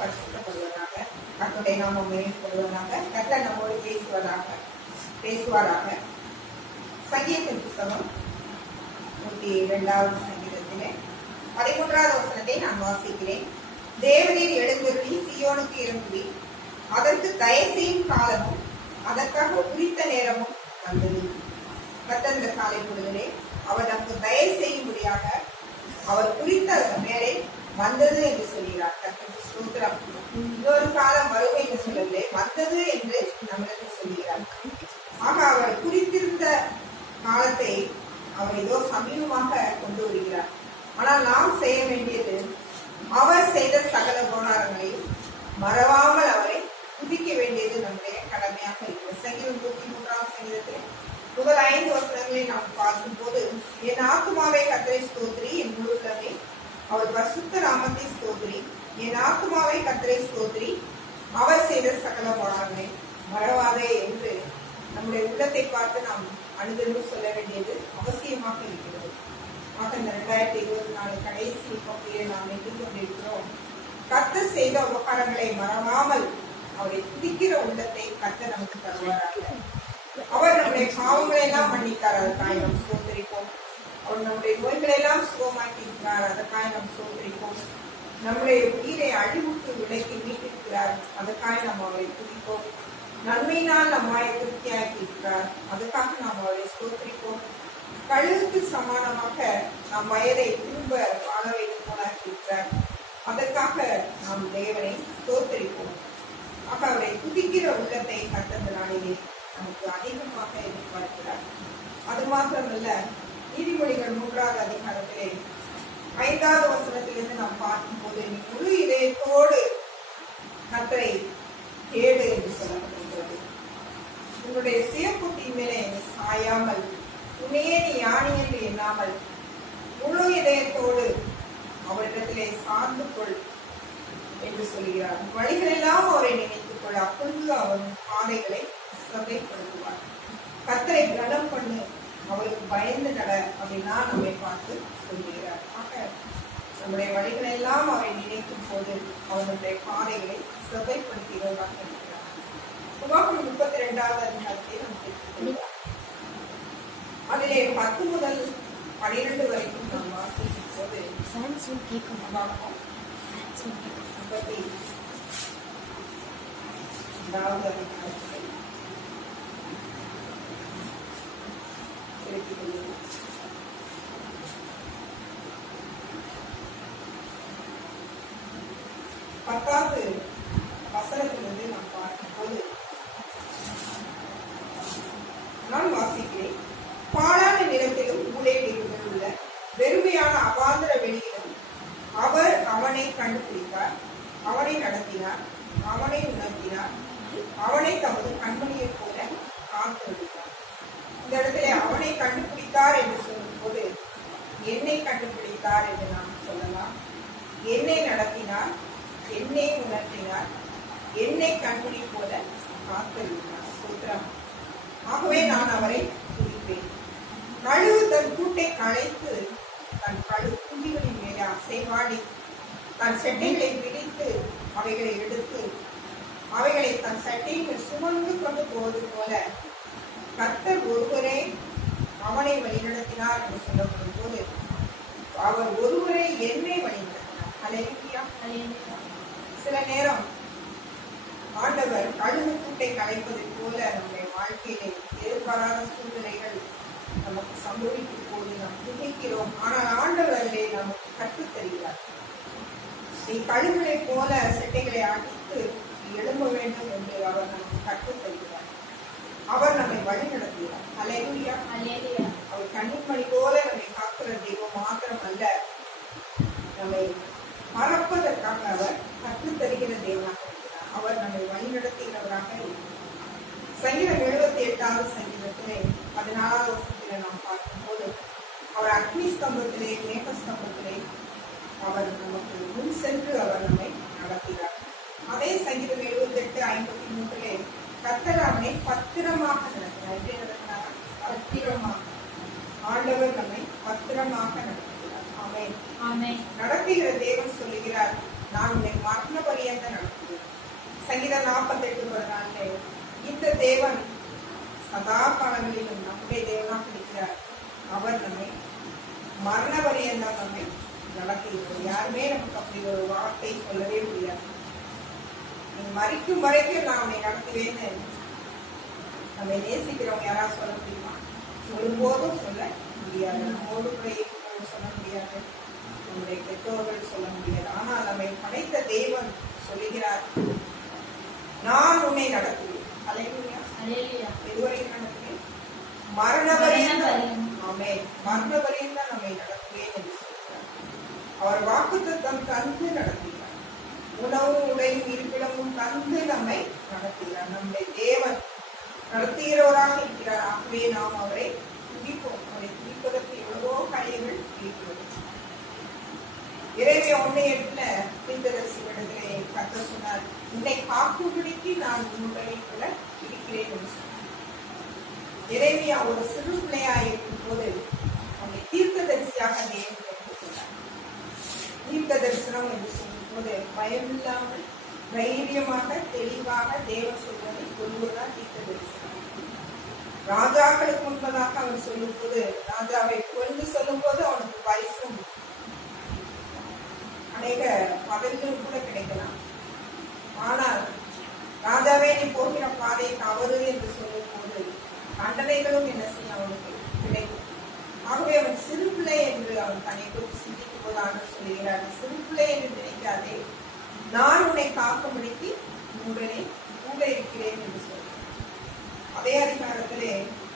பரிசுத்தப்படுவதாக கர்த்தருடைய நாமம் மேம்படுவதாக கத்த நம்மோடு பேசுவதாக பேசுவாராக சங்கீத புஸ்தகம் நூற்றி இரண்டாவது சங்கீதத்திலே பதிமூன்றாவது வசனத்தை நான் வாசிக்கிறேன் தேவனின் எழுந்தருளி சியோனுக்கு இறங்குவி அதற்கு தயசையும் காலமும் அதற்காக குறித்த நேரமும் வந்தது கத்தந்த காலை பொழுதிலே அவர் நமக்கு தயவு செய்யும்படியாக அவர் குறித்த மேலே வந்தது என்று சொல்கிறார். கத்தருக்கு ஸ்தோத்திரம். இன்னொரு காலம் வரும் என்று சொல்லவில்லை. வந்தது என்று நம்மளுக்கு சொல்கிறார். ஆக அவர் குறித்திருந்த காலத்தை அவர் ஏதோ சமீபமாக கொண்டு வருகிறார். ஆனால் நாம் செய்ய வேண்டியது அவர் செய்த சகல உபகாரங்களையும் மறவாமல் அவரை துதிக்க வேண்டியது நம்முடைய கடமையாக இருக்கிறது. சங்கீதம் நூத்தி மூன்றாம் சங்கீதத்தில் முதல் ஐந்து வசனங்களை நாம் பார்க்கும் போது என் ஆத்மாவை கத்திரை ஸ்தோத்ரி என் முழுக்கமே அவர் பசுத்த நாமத்தை ஸ்தோத்ரி என் ஆத்மாவை கத்தரை ஸ்தோத்ரி அவர் செய்த சகல போனாங்களே வரவாதே என்று நம்முடைய உள்ளத்தை பார்த்து நாம் அனுதினமும் சொல்ல வேண்டியது அவசியமாக இருக்கிறது. ஆக இந்த ரெண்டாயிரத்தி இருபத்தி நாலு கடைசி பகுதியை நாம் நின்று கொண்டிருக்கிறோம். கத்த செய்த உபகாரங்களை மறவாமல் அவரை துதிக்கிற உள்ளத்தை கத்த நமக்கு தருவாராக. அவர் நம்முடைய பாவங்களை எல்லாம் மன்னித்தார் அதற்காக நம்முடைய நோய்களை எல்லாம் சுகமாக்கி இருக்கிறார் அதற்காக நாம் சோதரிப்போம் நம்முடைய உயிரை அழிவுக்கு விலைக்கு மீட்டிருக்கிறார். அதற்காக நாம் அவரை துதிப்போம். நன்மையினால் நம்மை திருப்தியாக்கி இருக்கிறார் அதற்காக நாம் அவரை சோதரிப்போம் கழுவுக்கு சமானமாக நம் வயதை திரும்ப வாழ வைத்து போனாக்கி இருக்கிறார் அதற்காக நாம் தேவனை தோத்தரிப்போம் ஆக அவரை துதிக்கிற உள்ளத்தை கட்டந்த நாளிலே நமக்கு அதிகமாக எதிர்பார்க்கிறார். அது மாத்திரமல்ல நீதிமொழிகள் மூன்றாவது அதிகாரத்திலே ஐந்தாவது வசனத்திலிருந்து நாம் பார்க்கும்போது நீ முழு இதயத்தோடு கத்தரை கேடு என்று சொல்லப்படுகிறது. உன்னுடைய சிறப்பு மேலே நீ சாயாமல் உன்னையே நீ யானை என்று எண்ணாமல் முழு இதயத்தோடு அவரிடத்திலே சார்ந்து கொள் என்று சொல்கிறார். வழிகளெல்லாம் அவரை நினைத்துக் கொள். அப்பொழுது அவர் பாதைகளை சதைப்படுத்துவார் கத்தரை கனம் பண்ணு அவருக்கு பயந்து நட அப்படின்னா நம்மை பார்த்து சொல்கிறார் ஆக நம்முடைய வழிகளெல்லாம் அவரை நினைக்கும் போது அவர்களுடைய பாதைகளை சதைப்படுத்துகிறதாக இருக்கிறார். உபாகம் முப்பத்தி ரெண்டாவது அதிகாரத்தை நாம் தெரிந்து அதிலே பத்து முதல் பனிரெண்டு வரைக்கும் நாம் வாசிக்கும் போது உபாகம் முப்பத்தி ரெண்டாவது அதிகாரத்தை திருப்பிக் கொள்கிறோம். பத்தாவது வசனத்திலிருந்து நாம் பார்க்கும்போது நான் வாசிக்கிறேன் பாழான நிலத்திலும் ஊழியர்கள் உள்ள வெறுமையான அவாந்திர வெளியிலும் அவர் அவனை கண்டுபிடித்தார் அவனை நடத்தினார் அவனை உணர்த்தினார் அவனை தமது கண்மணியைப் போல காத்தொழித்தார் இந்த இடத்துல அவனை கண்டுபிடித்தார் என்று சொல்லும்போது என்னை கண்டுபிடித்தார் என்று நாம் சொல்லலாம் என்னை நடத்தினார் என்னை உணர்த்தினார். என்னை கண்மணி போல காத்தொழித்தார் சூத்திரம். ஆகவே நான் அவரை குறிப்பேன் கழுவு தன் கூட்டை களைத்து தன் கழு குண்டிகளின் மேலே அசைவாடி தன் செட்டைகளை பிடித்து அவைகளை எடுத்து அவைகளை தன் சட்டையில் சுமந்து கொண்டு போவது போல கர்த்தர் ஒருவரே அவனை வழிநடத்தினார் என்று சொல்லப்படும் போது அவர் ஒருவரே என்னை வழிநடத்தினார். அலையா சில நேரம் ஆண்டவர் கழுகு கூட்டை கலைப்பதைப் போல நம்முடைய வாழ்க்கையிலே எதிர்பாராத சூழ்நிலைகள் நமக்கு சம்பவிக்கும் போது நாம் துணிக்கிறோம் ஆனால் ஆண்டவர் நமக்கு கற்றுத் தருகிறார் நீ கழுகுகளைப் போல செட்டைகளை அடித்து எழும்ப வேண்டும் என்று அவர் நமக்கு கற்றுத் தருகிறார் அவர் நம்மை வழி நடத்துகிறார். அலையா அவர் கண்ணுமணி போல நம்மை காக்கிற தெய்வம் மாத்திரம் அல்ல நம்மை மறப்பதற்காக அவர் கற்றுத் தருகிற தேவனாக இருக்கிறார் அவர் நம்மை வழிநடத்துகிறவராக இருக்கிறார். சங்கீதம் எழுபத்தி எட்டாவது சங்கீதத்திலே பதினாறாவது வருஷத்திலே நாம் பார்க்கும்போது அவர் அக்னி ஸ்தம்பத்திலே மேகஸ்தம்பத்திலே அவர் நமக்கு முன் சென்று அவர் நம்மை நடத்துகிறார். அதே சங்கீதம் எழுபத்தி எட்டு ஐம்பத்தி மூன்றிலே கத்தர் அவனை பத்திரமா நடத்தினார் எப்படி நடத்தினார் பத்திரமாக ஆண்டவர் நம்மை பத்திரமாக நடத்துகிறார் ஆமென் ஆமென் நடத்துகிற தேவன் சொல்லுகிறார் நான் உன்னை மரண பரியந்த சங்கீதம் நாற்பத்தெட்டு பதினாலு இந்த தேவன் சதா காலங்களிலும் நம்முடைய தேவனாக இருக்கிறார் அவர் நம்மை மரண வரையந்தான் நம்மை நடத்துகிறோம் யாருமே நமக்கு அப்படி ஒரு வார்த்தை சொல்லவே முடியாது நீ மறிக்கும் வரைக்கும் நான் உன்னை நடத்துவேன்னு நம்மை நேசிக்கிறவங்க யாராவது சொல்ல முடியுமா சொல்லும்போதும் சொல்ல முடியாது நம்மோடு கூட இருக்கிறவங்க சொல்ல முடியாது நம்முடைய பெற்றோர்கள் சொல்ல முடியாது ஆனால் நம்மை படைத்த தேவன் சொல்லுகிறார் நான் உன்னை நடத்துவேன். இதுவரைக்கும் நடத்துவேன்? மரண மரணபரியந்தம். ஆமே மரண வரையும் தான் நம்மை நடத்துவேன் என்று சொல்கிறார். அவர் வாக்குத்தத்தம் தந்து நடத்துகிறார். உணவும் உடையும் இருப்பிடமும் தந்து நம்மை நடத்துகிறார். நம்முடைய தேவன் நடத்துகிறவராக இருக்கிறார். ஆகவே நாம் அவரை துதிப்போம். அவரை துதிப்பதற்கு எவ்வளவோ காரியங்கள் இருக்கிறது. இறைவே உன்னை எட்டுல தீர்க்கதரிசிகளிடத்திலே கத்த சொன்னார் உன்னை காக்கும்படிக்கு நான் உன்னுடைய இருக்கிறேன் என்று சொன்னார் இறைமையா ஒரு சிறு பிள்ளையா இருக்கும் போது அவனை தீர்க்க தரிசியாக எடுத்துக்கொண்டார் தீர்க்க தரிசனம் என்று சொல்லும் போது பயமில்லாமல் தைரியமாக தெளிவாக தேவன் சொல்வதை சொல்வதுதான் தீர்க்க தரிசனம் ராஜாக்களுக்கு முன்பதாக அவன் சொல்லும் போது ராஜாவை கொண்டு சொல்லும் போது அவனுக்கு வயசும் அநேக பதவிகளும் கூட கிடைக்கலாம். ஆனால் ராஜாவே நீ போகிற பாதை தவறு என்று சொல்லும் போது தண்டனைகளும் என்ன செய்யும் அவனுக்கு? கிடைக்கும். ஆகவே அவன் சிறு பிள்ளை என்று அவன் தன்னை குறித்து சிந்திக்கும் போது ஆண்டவர் சொல்லுகிறார் சிறு பிள்ளை என்று நினைக்காதே. நான் உன்னை காக்கும்படிக்கு உடனே கூட இருக்கிறேன் என்று சொல்கிறார். அதே அதிகாரத்திலே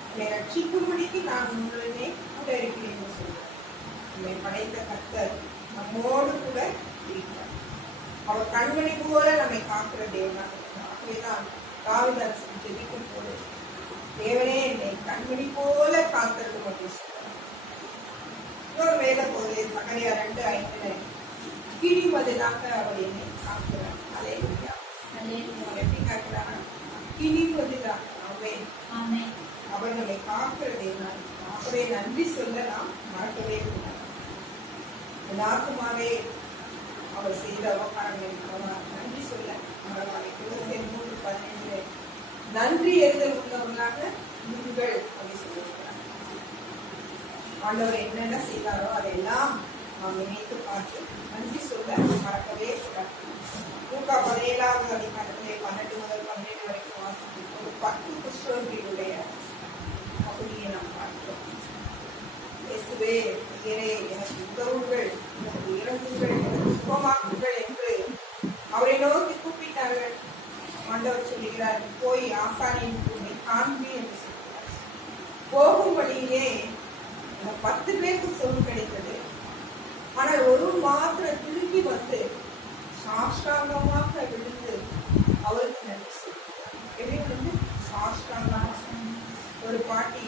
உன்னை ரட்சிக்கும்படிக்கு நான் உங்களுடனே கூட இருக்கிறேன் என்று சொல்கிறார். உன்னை படைத்த கத்தர் நம்மோடு கூட இருக்கிறார். அவர் கண்மணி போல நம்மை காக்கிற இருக்கிறார் ஆகவேதான் தாவிதாசன் ஜெபிக்கும் போது தேவனே என்னை கண்மணி போல என்று சொல்றார் இன்னொரு வேத போதே சகரியா ரெண்டு ஐந்துல கிடி பதிலாக அவர் என்னை காக்கிறார் அதே அவர் எப்படி காக்கிறார் கிடி பதிலாக அவை அவர் நம்மை காக்கிற தேவனாக ஆகவே நன்றி சொல்ல நாம் மறக்கவே கூடாது. எல்லாருக்குமாவே அவர் செய்த உபகாரங்களுக்கு நன்றி சொல்ல. மறவாதை குலசேர் மூன்று நன்றி எறிதல் உள்ளவர்களாக நீங்கள் அப்படி சொல்லியிருக்கிறார். ஆண்டவர் என்னென்ன செய்தாரோ அதையெல்லாம் நாம் நினைத்து பார்த்து நன்றி சொல்ல மறக்கவே கூடாது. லூக்கா பதினேழாவது அதிகாரத்திலே பன்னெண்டு முதல் பன்னெண்டு வரைக்கும் வாசிக்கும் ஒரு பத்து குஷ்டர்களுடைய பகுதியை நாம் பார்க்கிறோம். இயேசுவே ஐயரே எனக்கு உதவுங்கள் எனக்கு இறங்குங்கள் எனக்கு சுகமாக்குங்கள் என்று அவரை நோக்கி கூப்பிட்டார்கள் ஆண்டவர் சொல்லுகிறார் போய் ஆசானியின் உன்னை காண்பி என்று சொல்கிறார் போகும் வழியிலே அந்த பத்து பேருக்கு சொல் கிடைத்தது ஆனால் ஒரு மாத்திர திரும்பி வந்து சாஷ்டாங்கமாக விழுந்து அவருக்கு நன்றி சொல்கிறார் எப்படி வந்து சாஷ்டாங்கமாக ஒரு பாட்டி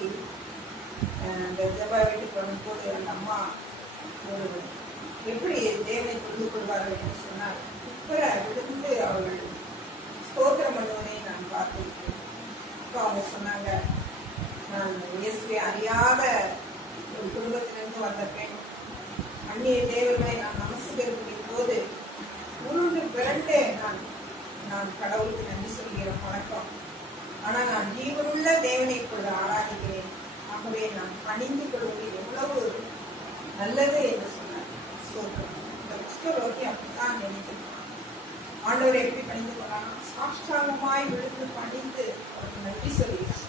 அந்த ஜபா வீட்டுக்கு வரும்போது அந்த அம்மா ஒரு எப்படி தேவனை கொண்டு கொள்வார்கள் என்று சொன்னால் குப்புற விழுந்து அவர்கள் ஸ்தோத்திரம் பண்ணுவதை நான் பார்த்திருக்கிறேன். இப்போ அவங்க சொன்னாங்க நான் இயேசுவை அறியாத ஒரு குடும்பத்திலிருந்து வந்த பெண் அந்நிய தேவர்களை நான் நமஸ்கரிக்கும் போது உருண்டு பிறண்டு நான் நான் கடவுளுக்கு நன்றி சொல்கிற பழக்கம். ஆனால் நான் ஜீவனுள்ள தேவனை கொண்டு ஆராதிக்கிறேன். ஆகவே நான் பணிந்து கொள்வது எவ்வளவு நல்லது என்று சொன்னார் இந்த குஷ்டரோகி அப்படித்தான் நினைக்கிறேன் ஆண்டவரை எப்படி பணிந்து கொள்ளலாம் சாஷ்டாங்கமாய் விழுந்து பணிந்து அவருக்கு நன்றி சொல்கிறார்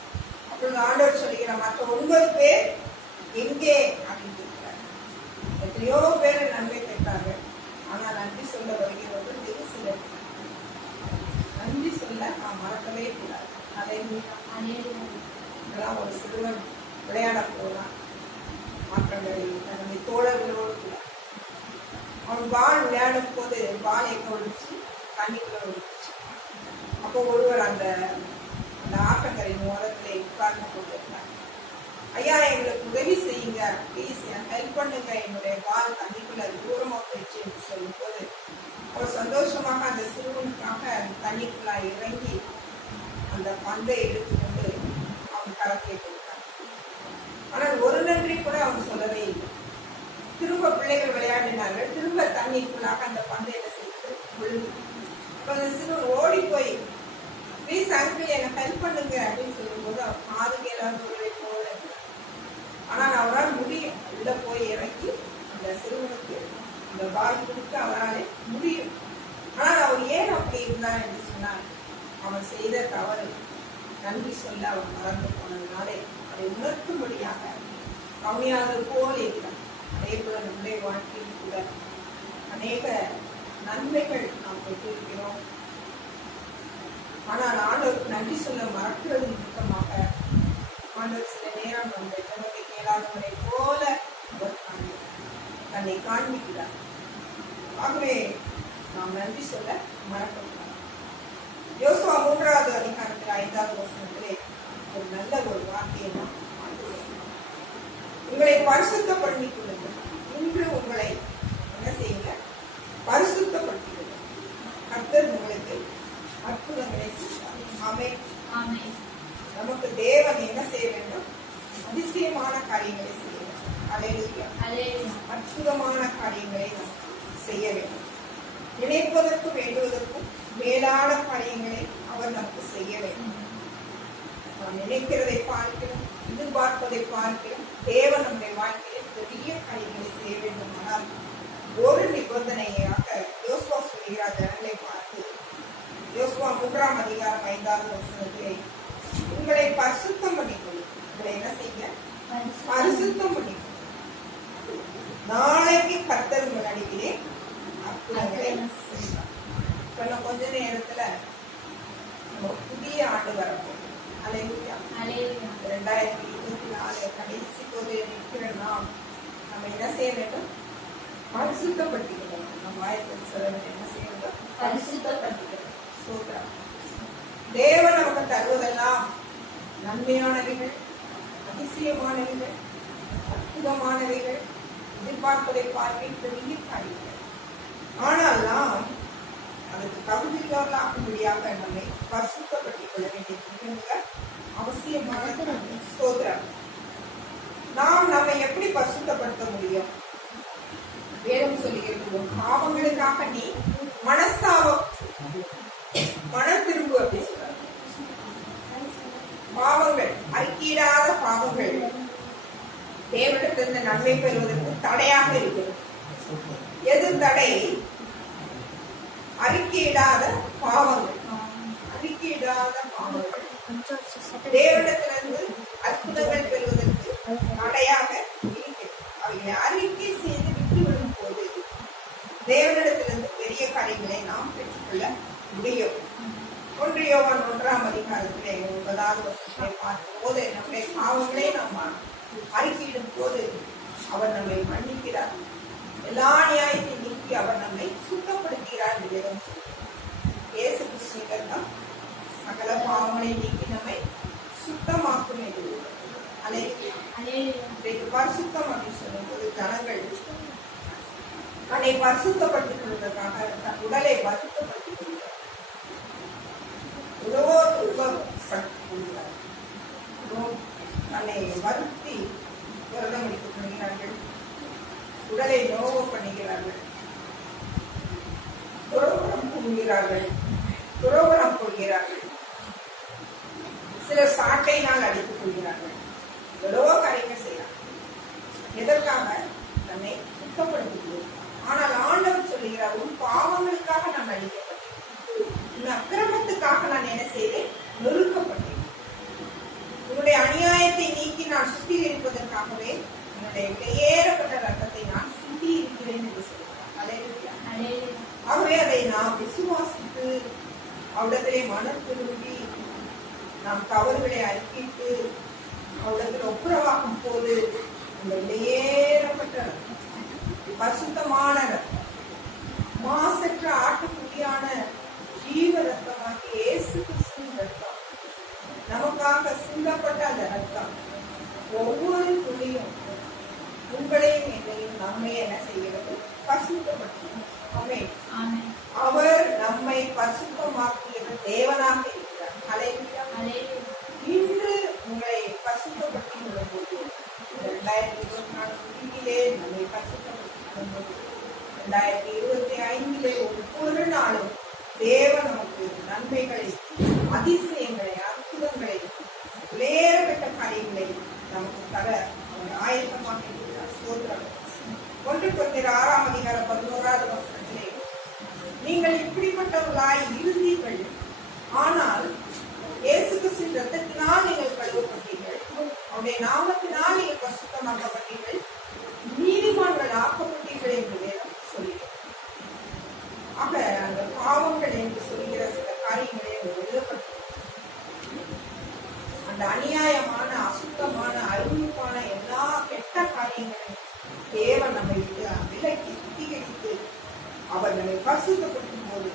அப்பொழுது ஆண்டவர் சொல்கிறார் மற்ற ஒன்பது பேர் எங்கே அப்படின்னு கேட்கிறார் எத்தனையோ பேர் நன்மை கேட்டார்கள் ஆனால் நன்றி சொல்ல வருகிறவர்கள் வெகு சிலர் நன்றி சொல்ல நாம் மறக்கவே கூடாது அதை அல்லேலூயா இதெல்லாம் ஒரு சிறுவன் விளையாட போகலாம் மாற்றங்களில் தன்னுடைய தோழர்களோடு கூட அவன் பால் விளையாடும் போது பால் எங்க விழுந்துச்சு தண்ணிக்குள்ள விழுந்துச்சு அப்போ ஒருவர் அந்த அந்த ஆற்றங்கரையின் ஓரத்திலே உட்கார்ந்து கொண்டிருந்தார். ஐயா எங்களுக்கு உதவி செய்யுங்க. ப்ளீஸ் ஹெல்ப் பண்ணுங்க. என்னுடைய பால் தண்ணிக்குள்ள தூரமா போயிடுச்சு என்று சொல்லும்போது அவர் சந்தோஷமாக அந்த சிறுவனுக்காக தண்ணிக்குள்ளே தண்ணிக்குள்ள இறங்கி அந்த பந்தை எடுத்துக்கொண்டு அவன் கரத்தை கொடுத்தான். ஆனால் ஒரு நன்றி கூட அவன் சொல்லவே இல்லை. திரும்ப பிள்ளைகள் விளையாடினார்கள். திரும்ப தண்ணீருக்குள்ளாக அந்த பந்தை என்ன செய்தது விழுந்து அப்ப ஓடி போய் ப்ளீஸ் அங்கிள் எனக்கு ஹெல்ப் பண்ணுங்க அப்படின்னு சொல்லும்போது அவர் காது கேளாத ஒருவரை போல ஆனால் அவரால் முடியும். உள்ளே போய் இறங்கி அந்த சிறுவனுக்கு அந்த பால் கொடுத்து அவரால் முடியும். ஆனால் அவர் ஏன் அப்படி இருந்தார் என்று சொன்னால் அவன் செய்த தவறு. நன்றி சொல்ல அவன் மறந்து போனதுனாலே அதை உணர்த்தும்படியாக கம்மியானது போல் இருக்கிறார் அதே போல வாழ்க்கையில் கூட அநேக நன்மைகள் நாம் பெற்றிருக்கிறோம். ஆனால் ஆண்டவருக்கு நன்றி சொல்ல மறக்கிறது நிமித்தமாக ஆண்டவர் சில நேரம் நம்முடைய ஜனத்தை கேளாதவரை போல அவர் தன்னை காண்பிக்கிறார். ஆகவே நாம் நன்றி சொல்ல மறக்கக்கூடாது. யோசுவா மூன்றாவது அதிகாரத்தில் ஐந்தாவது வசனத்திலே ஒரு நல்ல ஒரு வார்த்தையை நாம் உங்களை பரிசுத்தப்படுத்திக் கொள்ளுங்கள். இன்று உங்களை என்ன செய்யுங்க? பரிசுத்தப்படுத்திக் கொள்ளுங்கள் கர்த்தர் உங்களுக்கு அற்புதங்களை ஆமென். நமக்கு தேவன் என்ன செய்ய வேண்டும்? அதிசயமான காரியங்களை செய்ய வேண்டும். அற்புதமான காரியங்களை நாம் செய்ய வேண்டும். நினைப்பதற்கும் வேண்டுவதற்கும் மேலான காரியங்களை அவர் நமக்கு செய்ய வேண்டும். நாம் நினைக்கிறதை பார்க்கிறோம் எதிர்பார்ப்பதை பார்க்கிறோம் தேவன் நம்முடைய வாழ்க்கையில் பெரிய காரியங்களை செய்ய வேண்டுமானால் ஒரு நிபந்தனையாக யோசுவா சொல்கிறார் ஜனங்களை பார்த்து யோசுவா மூன்றாம் அதிகாரம் ஐந்தாவது வசனத்திலே உங்களை பரிசுத்தம் பண்ணிக்கொள்ளும் உங்களை என்ன செய்ய? பரிசுத்தம் பண்ணிக்கொள்ளும் நாளைக்கு கர்த்தர் முன்னாடியிலே அற்புதங்களை செய்வார். கொஞ்ச நேரத்துல புதிய ஆண்டு வரப்போகுது. அலையா ரெண்டாயிரத்தி இருபத்தி நாலு கடைசி போது நிற்கிற நாம் நம்ம என்ன செய்ய வேண்டும் பரிசுத்தப்படுத்திக்கணும். நம்ம வாய்ப்பு சொல்ல என்ன செய்ய வேண்டும் பரிசுத்தப்படுத்திக்கணும். சூத்திரம் தேவன் நமக்கு தருவதெல்லாம் நன்மையானவைகள் அதிசயமானவைகள் அற்புதமானவைகள் எதிர்பார்ப்பதை பார்க்க பெரிய காரியங்கள் ஆனால் நாம் அதுக்கு தகுதியுள்ளவர்களாகும்படியாக நம்மை பரிசுத்தப்படுத்திக் கொள்ள வேண்டிய மிக அவசியமான சோதரம் நாம் நம்மை எப்படி பரிசுத்தப்படுத்த முடியும்? வேதம் சொல்லுகிறது பாவங்களுக்காக நீ மனஸ்தாபம் மன திரும்பு அப்படி பாவங்கள் அறிக்கையிடாத பாவங்கள். தேவனிடத்திலிருந்து நன்மை பெறுவதற்கு தடையாக இருக்கிறது. எது தடை? அறிக்கையிடாத பாவங்கள். அறிக்கையிடாத பாவங்கள். தேவனிடத்திலிருந்து அற்புதங்கள் பெறுவதற்கு தடையாக இருக்கிறது அவைகளை அறிக்கை செய்து விட்டுவிடும் போது தேவனிடத்திலிருந்து பெரிய காரியங்களை நாம் பெற்றுக்கொள்ள முடியும். ஒன்று யோகன் ஒன்றாம் அதிகாரத்திலே ஒன்பதாவது வருஷத்தை பார்க்கும் போது நம்முடைய பாவங்களே நாம் அறிக்கையிடும் போது அவர் நம்மை மன்னிக்கிறார். எல்லா நியாயத்தை நீக்கி அவர் நம்மை சுத்தப்படுத்துகிறார் என்று வேதம் இயேசு கிறிஸ்துவின் தான் சகல பாவங்களை நீக்கி நம்மை சுத்தமாக்கும் என்று பரிசுத்தம் அப்படின்னு சொல்லும்போது ஜனங்கள் தன்னை பரிசுத்தப்படுத்திக் கொள்வதற்காக உடலை வருத்தப்படுத்திக் கொள்கிறார் உணவோ துன்பப்படுத்திக் கொள்கிறார் உணவு தன்னை வருத்தி விரதம் எடுத்துக் கொள்கிறார்கள். உடலை நோவு பண்ணுகிறார்கள். துரோகரம் கொள்கிறார்கள் துரோகரம் கொள்கிறார்கள். சிலர் சாட்டையினால் அடித்துக் கொள்கிறார்கள். எவ்வளவோ காரியங்கள் செய்யலாம். எதற்காக? தன்னை சுத்தப்படுத்துகிறோம் ஆனால் ஆண்டவர் சொல்லுகிறார் உன் பாவங்களுக்காக நான் அழிக்கப்பட்டேன். உன் அக்கிரமத்துக்காக நான் என்ன செய்தேன்? நொறுக்கப்பட்டேன். உன்னுடைய அநியாயத்தை நீக்கி நான் சுத்திகரிப்பதற்காகவே உன்னுடைய வெளியேறப்பட்ட ரத்தத்தை நான் சிந்தி இருக்கிறேன் என்று. அல்லேலூயா ஆகவே அதை நாம் விசுவாசித்து அவ்விடத்திலே மனம் திரும்பி நாம் தவறுகளை அறிக்கிட்டு அவ்விடத்தில் ஒப்புரவாக்கும் போது அந்த பரிசுத்தமான ரத்தம் மாசற்ற ஆட்டுக்குட்டியான ஜீவ ரத்தமாகிய இயேசு கிறிஸ்துவின் ரத்தம். நமக்காக சிந்தப்பட்ட அந்த ரத்தம். ஒவ்வொரு துளியும் உங்களையும் என்னையும் நம்மை என்ன செய்கிறது? ஆமென். அவர் நம்மை பரிசுத்தமாக்கிய தேவனாக இருக்கிறார். ஹalleluya. பசுத்தப்படுத்திக் போது ரெண்டாயிரத்தி இருபத்தி நாலு முடிவிலே நம்மை பசுத்தப்படுத்திக் போது ரெண்டாயிரத்தி இருபத்தி ஐந்திலே ஒவ்வொரு நாளும் தேவ நமக்கு நன்மைகளை அதிசயங்களை அற்புதங்களை விளையப்பட்ட காரியங்களை நமக்கு தர அவர் ஆயத்தமாக இருக்கிறார். சோதரம் ஒன்று கொஞ்சம் ஆறாம் அதிகார பதினோராவது வசனத்திலே நீங்கள் இப்படிப்பட்டவர்களாய் இருந்தீர்கள். ஆனால் இயேசு கிறிஸ்தின் ரத்தத்தினால் அவருடைய நாமத்தினால் நீங்கள் பசுத்தமாக்கப்பட்டீர்கள் நீதிமான்கள் ஆக்கப்பட்டீர்கள் என்று வேதம் சொல்லுகிறது ஆக அந்த பாவங்கள் என்று சொல்கிற சில காரியங்களை எழுதப்பட்டிருக்கிறது அந்த அநியாயமான அசுத்தமான அருவமான எல்லா கெட்ட காரியங்களையும் தேவன் நம்மை விட்டு விலக்கி சுத்திகரித்து அவர் நம்மை பரிசுத்தப்படுத்தும் போது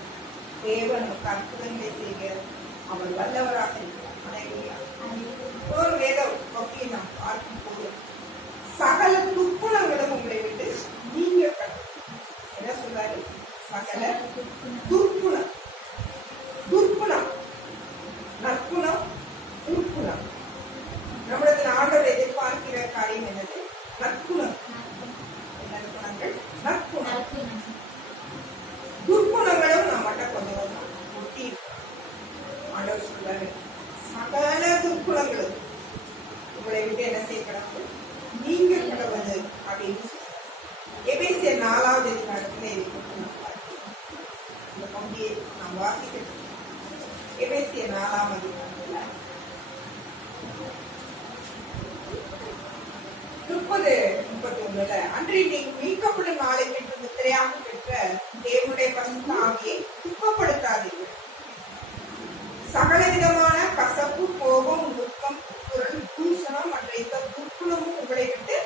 தேவன் நமக்கு அற்புதங்களை செய்கிறார் அவர் வல்லவராக இருக்கிறார் அனைவரையா ஒரு வேத பகுதியை நாம் பார்க்கும் போது சகல துர்க்குணங்களும் உங்களை விட்டு நீங்க என்ன சொல்றாரு சகல துர்க்குணம் துர்க்குணம் நற்குணம் துர்க்குணம் நம்மிடத்தில் ஆண்டவர் எதிர்பார்க்கிற காரியம் என்னது நற்குணம் என்ன குணங்கள் நற்குணம் துர்க்குணங்களும் நம்மகிட்ட கொஞ்சம் கொஞ்சம் ஒட்டி இருக்கு. ஆண்டவர் சொல்றாரு சகல துர்க்குணங்களும் உங்களை விட்டு என்ன செய்யப்படாது நீங்க கடவுள் அப்படின்னு சொல்றாரு. எபேசியர் நாலாவது அதிகாரத்தில் இருக்கிறது நாம் பார்க்கிறோம். இந்த பகுதியை நாம் வாசிக்கிறோம் எபேசியர் நாலாம் அதிகாரத்தில் முப்பது முப்பத்தி ஒண்ணுல அன்றைய நீங்கள் மீட்கப்படும் நாளை பெற்று முத்திரையாக பெற்ற தேவனுடைய பசுத்த ஆவியை துக்கப்படுத்தாதீர்கள் சகல விதமான கசப்பு கோபம் துக்கம் குரல் தூஷணம் மற்ற எந்த துர்க்குணமும் உங்களை விட்டு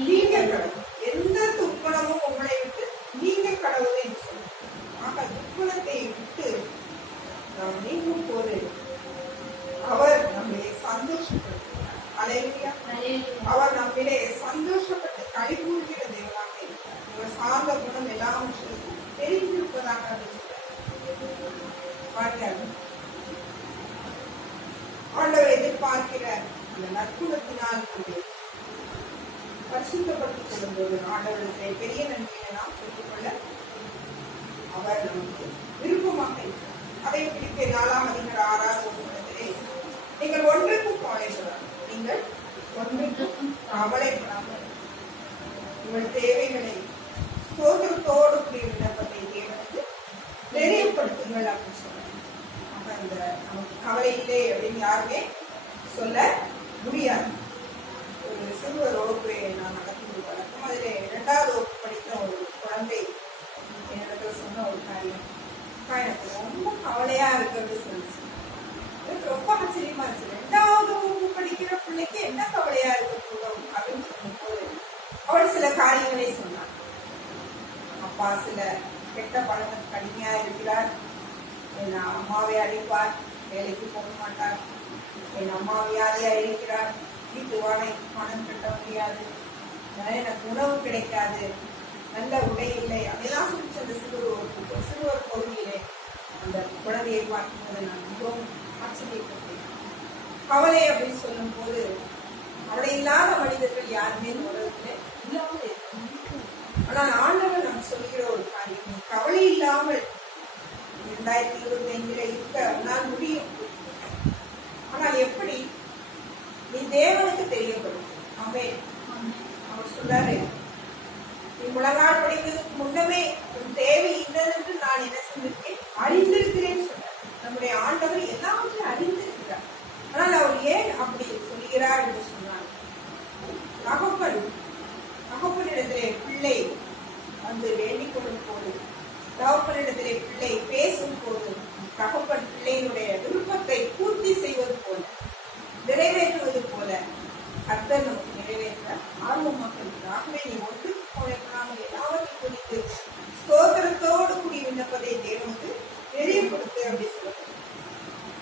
நீங்க கடவுள் எந்த துர்க்குணமும் உங்களை விட்டு நீங்க கடவுள் என்று சொல்லுங்க ஆக துர்க்குணத்தை விட்டு நாம் நீங்கும் போது அவர் நம்மை சந்தோஷப்படுத்துகிறார் அலையா அவர் நம்மிலே சந்தோஷப்பட்டு களி கூறுகிற தேவனாக இருக்கிறார் இவர் சார்ந்த குணம் எல்லாம் தெரிந்திருப்பதாக அவர் சொல்றார். பாருங்க ஆண்டவர் எதிர்பார்க்கிற அந்த நற்குணத்தினால் நம்மை கொள்ளும் போது ஆண்டவருடைய பெரிய நன்மையை நாம் புரிந்து கொள்ள அவர் நமக்கு விருப்பமாக இருக்கிறார். அதை பிடித்த நாலாம் அதிகார ஆறாவது வசனத்திலே நீங்கள் ஒன்றுக்கும் கவலைப்படாது நீங்கள் ஒன்றுக்கும் கவலைப்படாமல் உங்கள் தேவைகளை சோதரத்தோடு கூடிய விண்ணப்பத்தை தேவனுக்கு தெரியப்படுத்துங்கள் அப்படின்னு அந்த நமக்கு கவலை இல்லை அப்படின்னு யாருமே சொல்ல முடியாது. ஒரு சிறுவர் வகுப்பை நான் நடத்தி வழக்கம். அதில் இரண்டாவது வகுப்பு படிக்கிற ஒரு குழந்தை என்னிடத்துல சொன்ன ஒரு காரியம். அக்கா எனக்கு ரொம்ப கவலையாக இருக்கிறது சொல்லிச்சு. எனக்கு ரொம்ப ஆச்சரியமா இருந்துச்சு. ரெண்டாவது வகுப்பு படிக்கிற பிள்ளைக்கு என்ன கவலையா இருக்க போதும் அப்படின்னு சொல்லும்போது அவள் சில காரியங்களை சொன்னான் அப்பா சில கெட்ட பழக்கம் கடுமையா இருக்கிறார். என் அம்மாவை அழைப்பார் வேலைக்கு போக மாட்டார். என் அம்மா வியாதியா இருக்கிறார்? வீட்டு வாடகை பணம் கட்ட முடியாது. எனக்கு உணவு கிடைக்காது. நல்ல உடை இல்லை. அதெல்லாம் சொல்லிச்சு அந்த சிறுவர் சிறுவர் பகுதியிலே அந்த குழந்தையை பார்க்கும்போது நான் மிகவும் ஆச்சரியப்பட்டேன். கவலை அப்படின்னு சொல்லும் போது கவலை இல்லாத மனிதர்கள் யாருமே உலகத்தில் இல்லாமல் ஆனால் ஆண்டவர் நாம் சொல்கிற ஒரு காரியம் கவலை இல்லாமல் இரண்டாயிரத்தி இருபத்தி ஐந்துல இருக்க உன்னால் முடியும் ஆனால் எப்படி நீ தேவனுக்கு தெரியப்படும் அவன் அவர் சொல்றாரு நீ முழங்கால் படிக்கிறதுக்கு முன்னமே உன் தேவை இன்னதென்று நான் என்ன செஞ்சிருக்கேன் அறிந்திருக்கிறேன்னு சொல்றார் நம்முடைய ஆண்டவர் எல்லாவற்றையும் அறிந்திருக்கிறார் ஆனால் அவர் ஏன் அப்படி சொல்கிறார் என்று சொன்னார் தகப்பன் தகப்பனிடத்திலே பிள்ளை வந்து வேண்டிக் கொள்ளும் போது தகப்பனிடத்திலே பிள்ளை பேசும் போது தகப்பன் பிள்ளையினுடைய விருப்பத்தை பூர்த்தி செய்வது போல நிறைவேற்றுவது கர்த்தர் நமக்கு நிறைவேற்ற ஆர்வமாக இருக்கிறார். நீ ஓட்டு போனால் எல்லாவற்றையும் குறித்து ஸ்தோத்திரத்தோடு கூடி விண்ணப்பதை தேவனுக்கு தெரியப்படுத்து அப்படி சொல்லப்படுது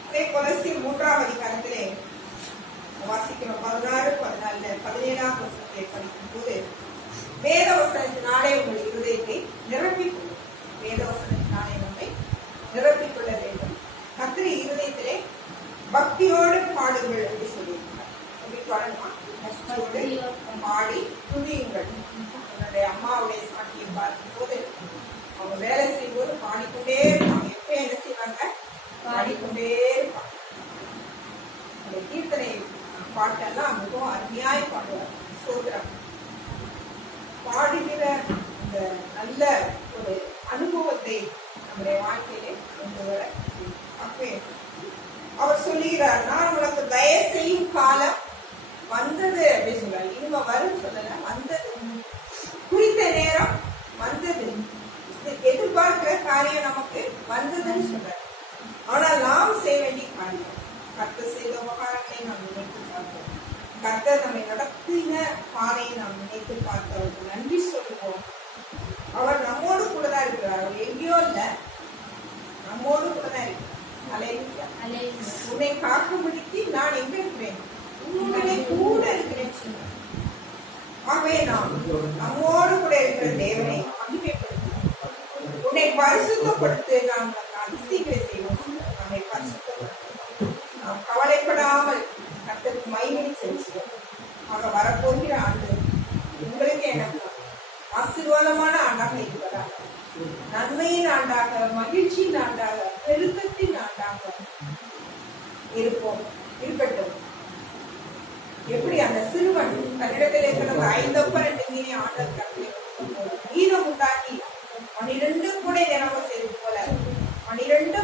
அதே கொலசி மூன்றாம் அதிகாரத்திலே வாசிக்கிறோம் பதினாறு பதினாலு பதினேழாம் வசனத்தை படிக்கும் போது வேத வசனத்தினாலே உங்கள் இருதயத்தை நிரப்பிக் கொள்ளும் வேத வசனத்தினாலே நம்மை நிரப்பிக் கொள்ள வேண்டும் கத்திரி இருதயத்திலே பக்தியோடு பாடுங்கள் என்று சொல்லியிருக்கிறார் எப்படி பாடணுமா பக்தியோடு பாடி துதியுங்கள் என்னுடைய அம்மாவுடைய சாட்சியை பார்க்கும் போது அவங்க வேலை செய்யும்போது பாடிக்கொண்டே இருப்பாங்க எப்ப என்ன செய்வாங்க பாடிக்கொண்டே இருப்பாங்க அந்த கீர்த்தனை பாட்டெல்லாம் மிகவும் அருமையாய் பாடுவார் சோதரம் பாடுகிற அந்த நல்ல ஒரு அனுபவத்தை நம்முடைய ஆண்டவரை அப்பே அவர் சொல்லுகிறார் நான் உனக்கு தயவு செய்யும் காலம் வந்தது அப்படின்னு சொல்றாரு. இனிமே வரும் சொல்லல வந்தது. குறித்த நேரம் வந்தது. இது எதிர்பார்க்கிற காரியம் நமக்கு வந்ததுன்னு சொல்றாரு. ஆனால் நாம் செய்ய வேண்டிய காரியம் கத்து செய்த உபகாரங்களை நம்ம கர்த்தர் நம்மை நடத்தின பாதையை நாம் நினைத்து பார்த்து அவருக்கு நன்றி சொல்லுவோம். அவர் நம்மோடு கூட தான் இருக்கிறார். அவர் எங்கேயோ இல்லை நம்மோடு கூட தான் இருக்கிறார் அலையா அலேலுயா உன்னை காக்கும்படிக்கு நான் எங்க இருக்கிறேன் உன்னுடனே கூட இருக்கிறேன் சொன்னார் ஆகவே நாம் நம்மோடு கூட இருக்கிற தேவனை மகிமைப்படுத்துவோம் உன்னை பரிசுத்தப்படுத்து நாம் உனக்கு அதிசயங்களை செய்வோம் நம்மை பரிசுத்தப்படுத்துவோம் நாம் கவலைப்படாமல் கர்த்தருக்கு மைமணி செலுத்துவோம் ஆக வரப்போகிற ஆண்டு உங்களுக்கு எனக்கு ஆசீர்வாதமான ஆண்டாக இருப்பதாக நன்மையின் ஆண்டாக மகிழ்ச்சியின் ஆண்டாக பெருக்கத்தின் ஆண்டாக இருப்போம் இருக்கட்டும் எப்படி அந்த சிறுவன் தன்னிடத்தில் இருக்கிற ஐந்தப்ப ரெண்டு மீனி ஆண்டர் கட்டளை உண்டாக்கி பனிரெண்டு கூட தினமும் செய்து போல. பனிரெண்டு